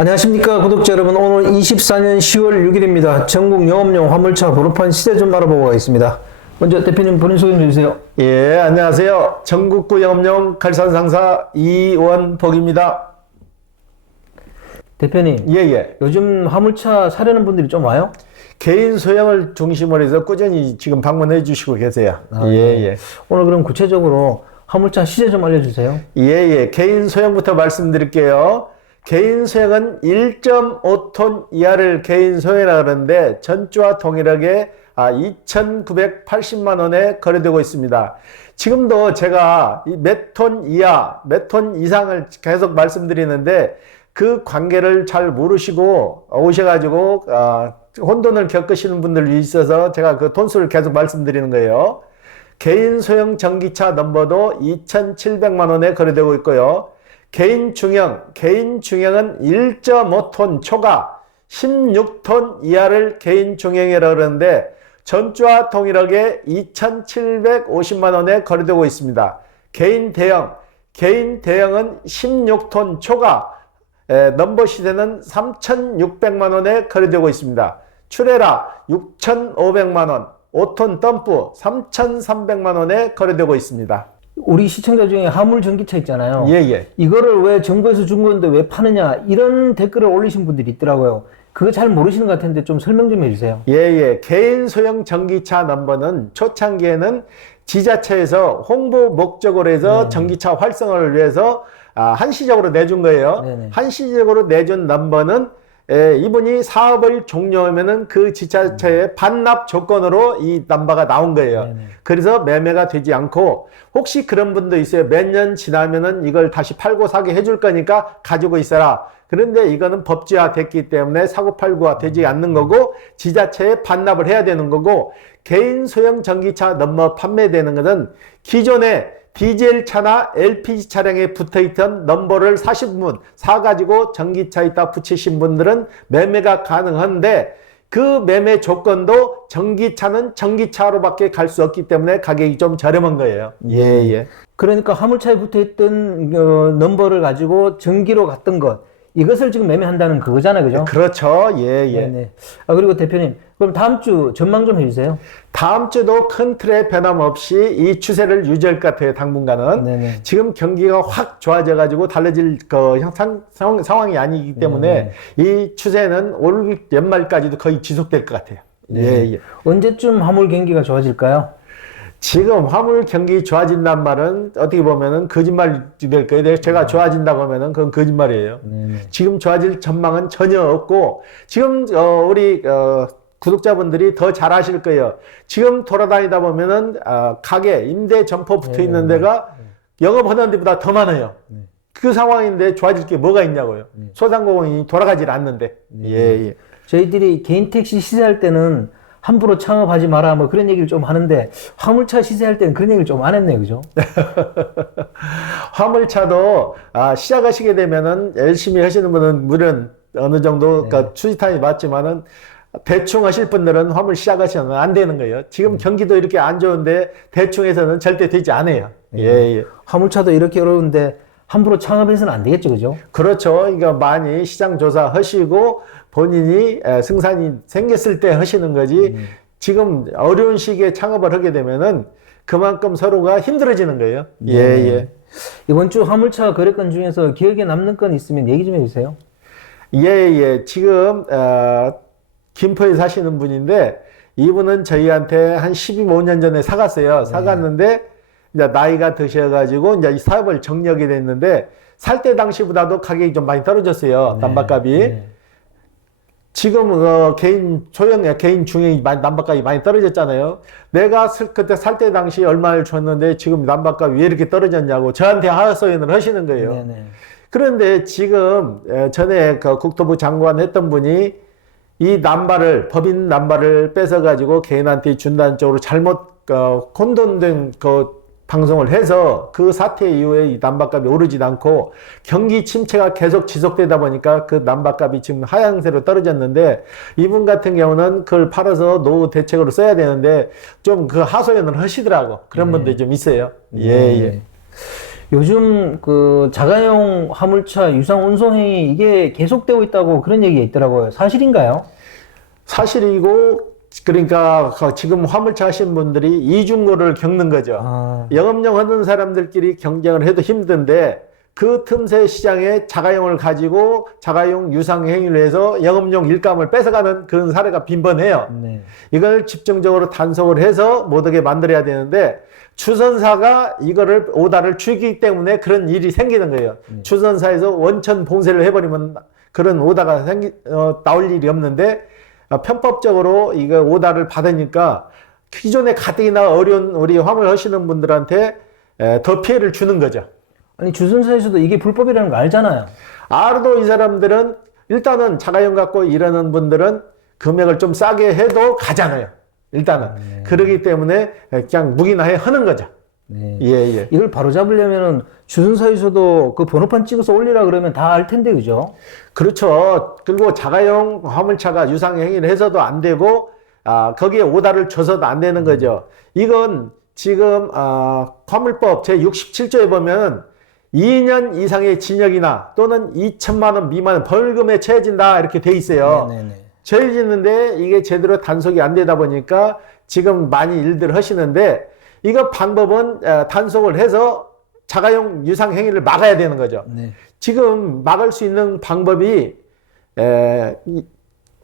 안녕하십니까 구독자 여러분, 오늘 24년 10월 6일입니다. 전국 영업용 화물차 번호판 시세 좀 알아보고 가겠습니다. 먼저 대표님 본인 소개 좀 해주세요. 예, 안녕하세요. 전국구 영업용 칼산상사 이원복입니다. 대표님, 예. 요즘 화물차 사려는 분들이 좀 와요? 개인 소형을 중심으로 해서 꾸준히 지금 방문해 주시고 계세요. 예. 오늘 그럼 구체적으로 화물차 시세 좀 알려주세요. 예. 개인 소형부터 말씀드릴게요. 개인 소형은 1.5톤 이하를 개인 소형이라 그러는데 전주와 동일하게 2,980만 원에 거래되고 있습니다. 지금도 제가 몇 톤 이하, 몇 톤 이상을 계속 말씀드리는데 그 관계를 잘 모르시고 오셔가지고 혼돈을 겪으시는 분들이 있어서 제가 그 톤수를 계속 말씀드리는 거예요. 개인 소형 전기차 넘버도 2,700만 원에 거래되고 있고요. 개인 중형은 1.5톤 초과 16톤 이하를 개인 중형이라고 그러는데 전주와 동일하게 2,750만 원에 거래되고 있습니다. 개인 대형은 16톤 초과 넘버 시세는 3,600만 원에 거래되고 있습니다. 추레라 6,500만 원, 5톤 덤프 3,300만 원에 거래되고 있습니다. 우리 시청자 중에 화물 전기차 있잖아요. 예. 이거를 왜 정부에서 준 건데 왜 파느냐, 이런 댓글을 올리신 분들이 있더라고요. 그거 잘 모르시는 것 같은데 좀 설명 좀 해주세요. 예. 개인 소형 전기차 넘버는 초창기에는 지자체에서 홍보 목적으로 해서 전기차 활성화를 위해서 한시적으로 내준 거예요. 네네. 한시적으로 내준 넘버는 이분이 사업을 종료하면은 그 지자체의 반납 조건으로 이 넘버가 나온 거예요. 네네. 그래서 매매가 되지 않고, 혹시 그런 분도 있어요. 몇 년 지나면은 이걸 다시 팔고 사게 해줄 거니까 가지고 있어라. 그런데 이거는 법제화 됐기 때문에 사고 팔고가 되지 않는 거고 지자체에 반납을 해야 되는 거고, 개인 소형 전기차 넘버 판매되는 것은 기존에 디젤 차나 LPG 차량에 붙어있던 넘버를 사가지고 전기차에다 붙이신 분들은 매매가 가능한데, 그 매매 조건도 전기차는 전기차로밖에 갈 수 없기 때문에 가격이 좀 저렴한 거예요. 예. 그러니까 화물차에 붙어있던 넘버를 가지고 전기로 갔던 것, 이것을 지금 매매한다는 그거잖아요, 그죠? 그렇죠. 예. 네네. 그리고 대표님, 그럼 다음 주 전망 좀 해주세요. 다음 주도 큰 틀의 변함없이 이 추세를 유지할 것 같아요, 당분간은. 네네. 지금 경기가 확 좋아져가지고 달라질 상황이 아니기 때문에 이 추세는 올 연말까지도 거의 지속될 것 같아요. 예. 언제쯤 화물 경기가 좋아질까요? 지금 화물 경기 좋아진다는 말은 어떻게 보면은 거짓말이 될 거예요. 제가 좋아진다고 하면은 그건 거짓말이에요. 지금 좋아질 전망은 전혀 없고, 지금 우리 구독자분들이 더 잘 아실 거예요. 지금 돌아다니다 보면은 가게 임대 점포 붙어 있는 데가 영업하는 데보다 더 많아요. 그 상황인데 좋아질 게 뭐가 있냐고요. 소상공인이 돌아가질 않는데. 예. 저희들이 개인 택시 시세할 때는 함부로 창업하지 마라 뭐 그런 얘기를 좀 하는데, 화물차 시세할 때는 그런 얘기를 좀 안 했네요, 그죠? 화물차도 시작하시게 되면은 열심히 하시는 분은 물론 어느 정도 수지탄이 맞지만은 대충 하실 분들은 화물 시작하시면 안 되는 거예요. 지금 경기도 이렇게 안 좋은데 대충 해서는 절대 되지 않아요. 예. 화물차도 이렇게 어려운데 함부로 창업해서는 안 되겠죠, 그죠? 그렇죠. 이거 많이 시장 조사 하시고 본인이 승산이 생겼을 때 하시는 거지, 지금 어려운 시기에 창업을 하게 되면은 그만큼 서로가 힘들어지는 거예요. 예. 이번 주 화물차 거래건 중에서 기억에 남는 건 있으면 얘기 좀 해주세요. 예. 지금 김포에 사시는 분인데, 이분은 저희한테 한 15년 전에 사갔어요. 사갔는데 이제 나이가 드셔가지고 이제 이 사업을 정리하게 됐는데, 살 때 당시보다도 가격이 좀 많이 떨어졌어요. 남바값이. 지금 개인 소형, 개인 중형이 남바값이 많이 떨어졌잖아요. 내가 그때 살 때 당시 얼마를 줬는데 지금 남바값이 왜 이렇게 떨어졌냐고 저한테 하소연을 하시는 거예요. 그런데 지금 전에 국토부 장관 했던 분이 이 남바를, 법인 남바를 뺏어가지고 개인한테 준다는 쪽으로 잘못 혼돈된 방송을 해서 그 사태 이후에 이 남바값이 오르지도 않고 경기 침체가 계속 지속되다 보니까 그 남바값이 지금 하향세로 떨어졌는데, 이분 같은 경우는 그걸 팔아서 노후 대책으로 써야 되는데 좀 그 하소연을 하시더라고. 그런 분들이 좀 있어요. 예. 요즘 그 자가용 화물차 유상 운송행위 이게 계속되고 있다고 그런 얘기가 있더라고요. 사실인가요? 사실이고, 그러니까 지금 화물차 하시는 분들이 이중고를 겪는 거죠. 영업용 하는 사람들끼리 경쟁을 해도 힘든데 그 틈새 시장에 자가용을 가지고 자가용 유상 행위를 해서 영업용 일감을 뺏어가는 그런 사례가 빈번해요. 네. 이걸 집중적으로 단속을 해서 못하게 만들어야 되는데 주선사가 이거를 오다를 주기 때문에 그런 일이 생기는 거예요. 주선사에서 원천 봉쇄를 해버리면 그런 오다가 나올 일이 없는데 편법적으로 이거 오다를 받으니까 기존에 가뜩이나 어려운 우리 화물 하시는 분들한테 더 피해를 주는 거죠. 아니 주선사에서도 이게 불법이라는 거 알잖아요. 알아도 이 사람들은 일단은 자가용 갖고 일하는 분들은 금액을 좀 싸게 해도 가잖아요. 일단은. 그러기 때문에 그냥 묵인하에 하는 거죠. 네. 예. 이걸 바로 잡으려면은 주선사에서도 그 번호판 찍어서 올리라 그러면 다 알 텐데, 그죠? 그렇죠. 그리고 자가용 화물차가 유상 행위를 해서도 안 되고, 거기에 오다를 줘서도 안 되는 거죠. 이건 지금, 화물법 제67조에 보면 2년 이상의 징역이나 또는 2천만 원 미만 벌금에 처해진다 이렇게 돼 있어요. 처해지는데 이게 제대로 단속이 안 되다 보니까 지금 많이 일들 하시는데 이거 방법은 단속을 해서 자가용 유상 행위를 막아야 되는 거죠. 네. 지금 막을 수 있는 방법이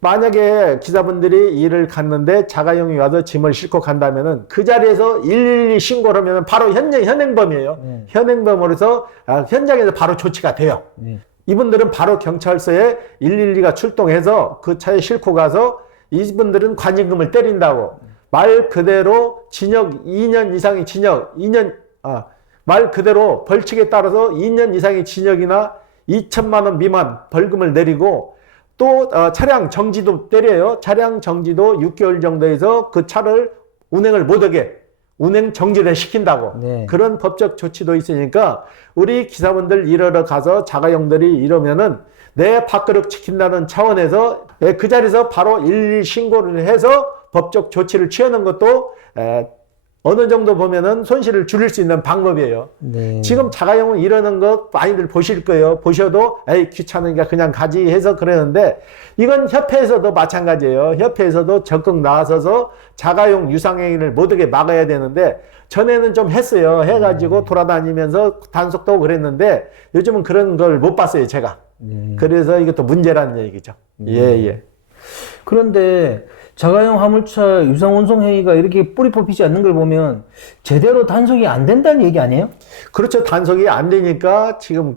만약에 기사분들이 일을 갔는데 자가용이 와서 짐을 싣고 간다면은 그 자리에서 112 신고를 하면 바로 현행범이에요. 현행범으로서 현장에서 바로 조치가 돼요. 이분들은 바로 경찰서에 112가 출동해서 그 차에 싣고 가서 이분들은 관징금을 때린다고. 말 그대로 징역 2년 이상의 징역, 말 그대로 벌칙에 따라서 2년 이상의 징역이나 2천만 원 미만 벌금을 내리고 또 차량 정지도 때려요. 차량 정지도 6개월 정도에서 그 차를 운행을 못하게 운행 정지를 시킨다고. 그런 법적 조치도 있으니까 우리 기사분들 일하러 가서 자가용들이 이러면은 내 밥그릇 지킨다는 차원에서 그 자리에서 바로 112 신고를 해서 법적 조치를 취하는 것도 어느 정도 보면은 손실을 줄일 수 있는 방법이에요. 지금 자가용은 이러는 거 많이들 보실 거예요. 보셔도 에이 귀찮으니까 그냥 가지 해서 그러는데 이건 협회에서도 마찬가지예요. 협회에서도 적극 나서서 자가용 유상행위를 못하게 막아야 되는데 전에는 좀 했어요. 해가지고 돌아다니면서 단속도 하고 그랬는데 요즘은 그런 걸 못 봤어요. 제가. 그래서 이것도 문제라는 얘기죠. 예. 그런데 자가용 화물차 유상 운송 행위가 이렇게 뿌리 뽑히지 않는 걸 보면 제대로 단속이 안 된다는 얘기 아니에요? 그렇죠. 단속이 안 되니까 지금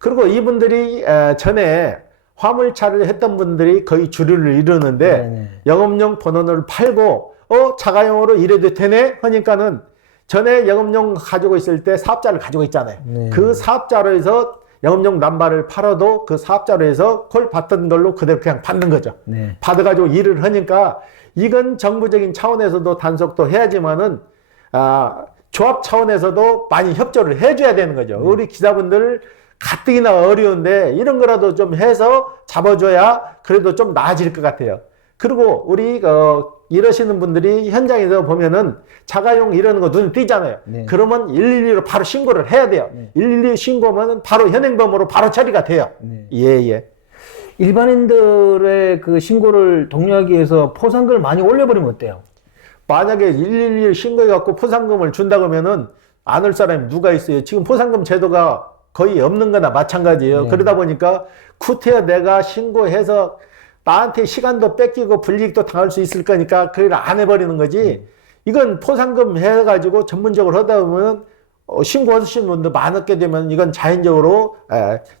그리고 이분들이 전에 화물차를 했던 분들이 거의 주류를 이루는데 영업용 번호를 팔고 자가용으로 일해도 되네 하니까는 전에 영업용 가지고 있을 때 사업자를 가지고 있잖아요. 그 사업자로 해서 영업용 남발을 팔아도 그 사업자로 해서 콜 받던 걸로 그대로 그냥 받는 거죠. 받아가지고 일을 하니까 이건 정부적인 차원에서도 단속도 해야지만은 조합 차원에서도 많이 협조를 해줘야 되는 거죠. 우리 기사분들 가뜩이나 어려운데 이런 거라도 좀 해서 잡아줘야 그래도 좀 나아질 것 같아요. 그리고 우리 일하시는 분들이 현장에서 보면은 자가용 이러는 거 눈에 띄잖아요. 그러면 112로 바로 신고를 해야 돼요. 112 신고면 바로 현행범으로 바로 처리가 돼요. 예. 일반인들의 그 신고를 독려하기 위해서 포상금을 많이 올려버리면 어때요? 만약에 112 신고해갖고 포상금을 준다 그러면은 안 올 사람이 누가 있어요? 지금 포상금 제도가 거의 없는 거나 마찬가지예요. 그러다 보니까 쿠트에 내가 신고해서 나한테 시간도 뺏기고 불이익도 당할 수 있을 거니까 그걸 안 해버리는 거지. 이건 포상금 해가지고 전문적으로 하다 보면 신고하시는 분들 많게 되면 이건 자연적으로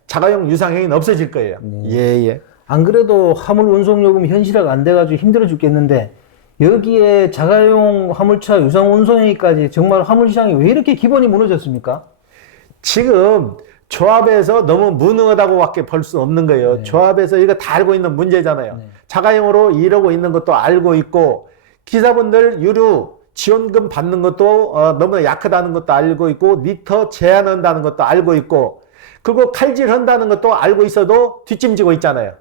자가용 유상행위는 없어질 거예요. 예. 안 그래도 화물 운송 요금 현실화가 안 돼가지고 힘들어 죽겠는데 여기에 자가용 화물차 유상 운송행위까지 정말 화물 시장이 왜 이렇게 기본이 무너졌습니까? 지금 조합에서 너무 무능하다고 밖에 볼 수 없는 거예요. 조합에서 이거 다 알고 있는 문제잖아요. 자가용으로 일하고 있는 것도 알고 있고 기사분들 유류 지원금 받는 것도 너무 약하다는 것도 알고 있고 리터 제한한다는 것도 알고 있고 그리고 칼질한다는 것도 알고 있어도 뒷짐지고 있잖아요.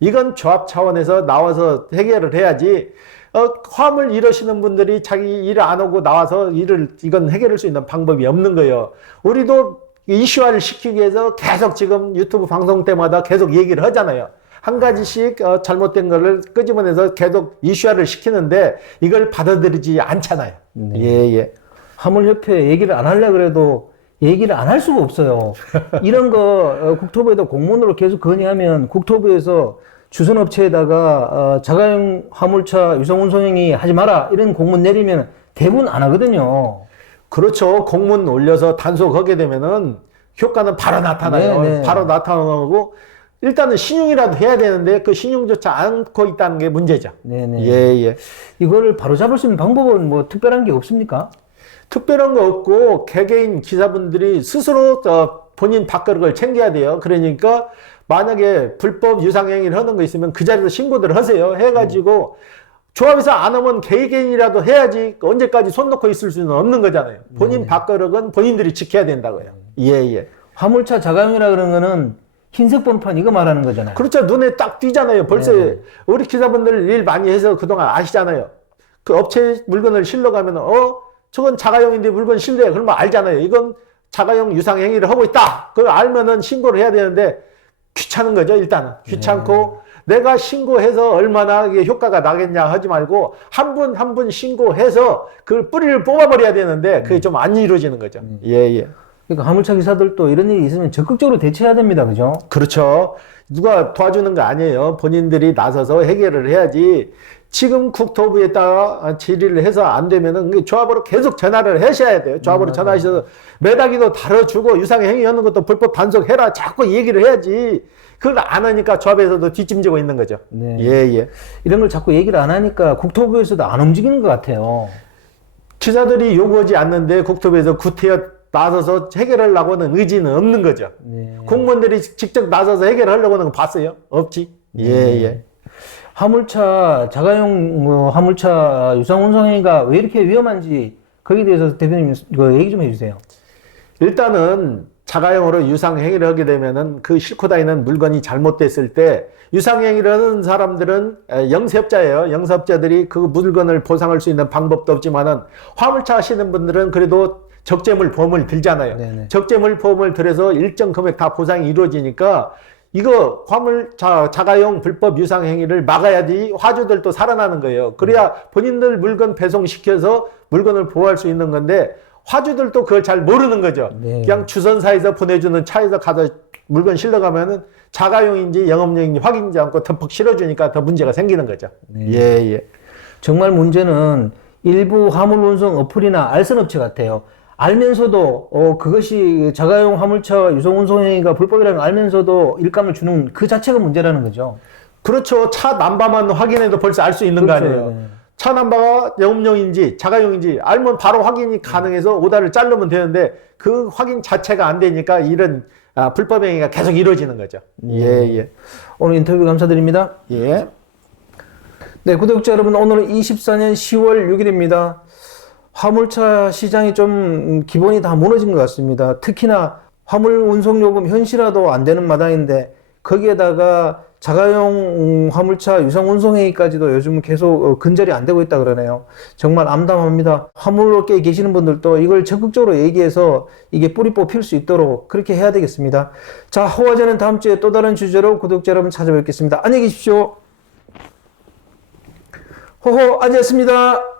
이건 조합 차원에서 나와서 해결을 해야지 화물 일하시는 분들이 자기 일 안 하고 나와서 이건 해결할 수 있는 방법이 없는 거예요. 우리도 이슈화를 시키기 위해서 계속 지금 유튜브 방송 때마다 계속 얘기를 하잖아요. 한 가지씩 잘못된 거를 끄집어내서 계속 이슈화를 시키는데 이걸 받아들이지 않잖아요. 네. 예. 화물협회 얘기를 안 하려고 그래도 얘기를 안 할 수가 없어요. 이런 거 국토부에다 공문으로 계속 건의하면 국토부에서 주선업체에다가 자가용 화물차 유상운송행위 하지 마라 이런 공문 내리면 대부분 안 하거든요. 그렇죠. 공문 올려서 단속하게 되면은 효과는 바로 나타나요. 네. 바로 나타나고 일단은 신용이라도 해야 되는데 그 신용조차 않고 있다는 게 문제죠. 네네. 예. 이거를 바로잡을 수 있는 방법은 뭐 특별한 게 없습니까? 특별한 거 없고 개개인 기사분들이 스스로 본인 밥그릇을 챙겨야 돼요. 그러니까 만약에 불법 유상행위를 하는 거 있으면 그 자리에서 신고들을 하세요. 해가지고 조합에서 안 하면 개개인이라도 해야지 언제까지 손 놓고 있을 수는 없는 거잖아요. 본인 밥그릇은 본인들이 지켜야 된다고요. 예. 화물차 자가용이라 그런 거는 흰색 번판 이거 말하는 거잖아요. 그렇죠. 눈에 딱 띄잖아요. 벌써 우리 기사분들 일 많이 해서 그동안 아시잖아요. 그 업체 물건을 실러 가면 저건 자가용인데 물건 실래. 그러면 알잖아요. 이건 자가용 유상행위를 하고 있다. 그걸 알면은 신고를 해야 되는데 귀찮은 거죠. 일단은 귀찮고 내가 신고해서 얼마나 이게 효과가 나겠냐 하지 말고 한 분 한 분 신고해서 그 뿌리를 뽑아버려야 되는데 그게 좀 안 이루어지는 거죠. 예. 그러니까 화물차 기사들도 이런 일이 있으면 적극적으로 대처해야 됩니다. 그죠? 그렇죠. 누가 도와주는 거 아니에요. 본인들이 나서서 해결을 해야지. 지금 국토부에다가 질의를 해서 안 되면은 조합으로 계속 전화를 하셔야 돼요. 조합으로 전화하셔서 매다기도 다뤄주고 유상행위 하는 것도 불법 단속해라. 자꾸 얘기를 해야지. 그걸 안 하니까 조합에서도 뒷짐지고 있는 거죠. 네. 예. 이런 걸 자꾸 얘기를 안 하니까 국토부에서도 안 움직이는 것 같아요. 기사들이 요구하지 않는데 국토부에서 구태여 나서서 해결하려고 하는 의지는 없는 거죠. 네. 공무원들이 직접 나서서 해결하려고 하는 거 봤어요? 없지? 예. 화물차, 자가용 화물차 유상운송행위가 왜 이렇게 위험한지 거기에 대해서 대표님 이거 얘기 좀 해주세요. 일단은 자가용으로 유상행위를 하게 되면은 그 싣고 다니는 물건이 잘못됐을 때 유상행위를 하는 사람들은 영세업자예요. 영세업자들이 그 물건을 보상할 수 있는 방법도 없지만은 화물차 하시는 분들은 그래도 적재물 보험을 들잖아요. 네네. 적재물 보험을 들여서 일정 금액 다 보상이 이루어지니까 이거 자가용 불법 유상행위를 막아야지 화주들도 살아나는 거예요. 그래야 본인들 물건 배송시켜서 물건을 보호할 수 있는 건데 화주들도 그걸 잘 모르는 거죠. 네. 그냥 주선사에서 보내주는 차에서 가서 물건 실러가면은 자가용인지 영업용인지 확인하지 않고 덤벅 실어주니까 더 문제가 생기는 거죠. 네. 예. 정말 문제는 일부 화물운송 어플이나 알선업체 같아요. 알면서도 그것이 자가용 화물차 유상운송행위가 불법이라는 걸 알면서도 일감을 주는 그 자체가 문제라는 거죠. 그렇죠. 차 넘버만 확인해도 벌써 알 수 있는 그렇죠. 거 아니에요. 네. 차 넘버가 영업용인지 자가용인지 알면 바로 확인이 가능해서 오다를 자르면 되는데 그 확인 자체가 안 되니까 이런 불법 행위가 계속 이루어지는 거죠. 예. 오늘 인터뷰 감사드립니다. 예. 네, 구독자 여러분, 오늘은 24년 10월 6일입니다. 화물차 시장이 좀 기본이 다 무너진 것 같습니다. 특히나 화물 운송요금 현실화도 안 되는 마당인데 거기에다가 자가용 화물차 유상 운송행위까지도 요즘 계속 근절이 안 되고 있다 그러네요. 정말 암담합니다. 화물업계에 계시는 분들도 이걸 적극적으로 얘기해서 이게 뿌리 뽑힐 수 있도록 그렇게 해야 되겠습니다. 자, 호화제는 다음 주에 또 다른 주제로 구독자 여러분 찾아뵙겠습니다. 안녕히 계십시오. 호호 아재였습니다.